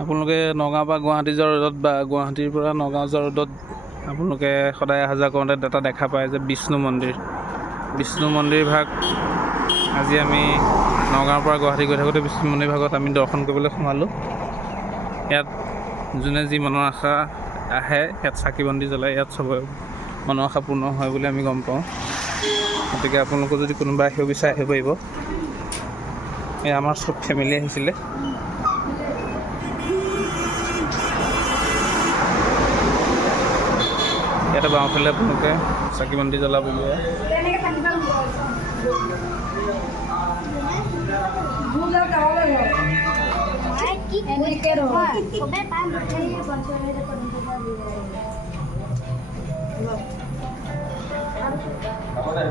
আপোনালোকে নগাঁৱৰ পৰা গুৱাহাটী যোৱা ৰোডত বা গুৱাহাটীৰ পৰা নগাঁও যোৱা ৰোডত আপোনালোকে সদায় অহা যোৱা কৰোঁতে এটা দেখা পায় যে বিষ্ণু মন্দিৰ ভাগ আজি আমি নগাঁৱৰ পৰা গুৱাহাটী গৈ থাকোঁতে বিষ্ণু মন্দিৰ ভাগত আমি দৰ্শন কৰিবলৈ সোমালোঁ। ইয়াত যোনে যি মনৰ আশা আহে ইয়াত চাকি বন্তি জ্বলাই, ইয়াত চবৰে মনৰ আশা পূৰ্ণ হয় বুলি আমি গম পাওঁ। গতিকে আপোনালোকে যদি কোনোবা আহিব বিচাৰে আহিব পাৰিব। এই আমাৰ চব ফেমিলি আহিছিলে। ইয়াতে বাওঁফালে আপোনালোকে চাকি বন্তি জ্বলাবগৈ। সকলো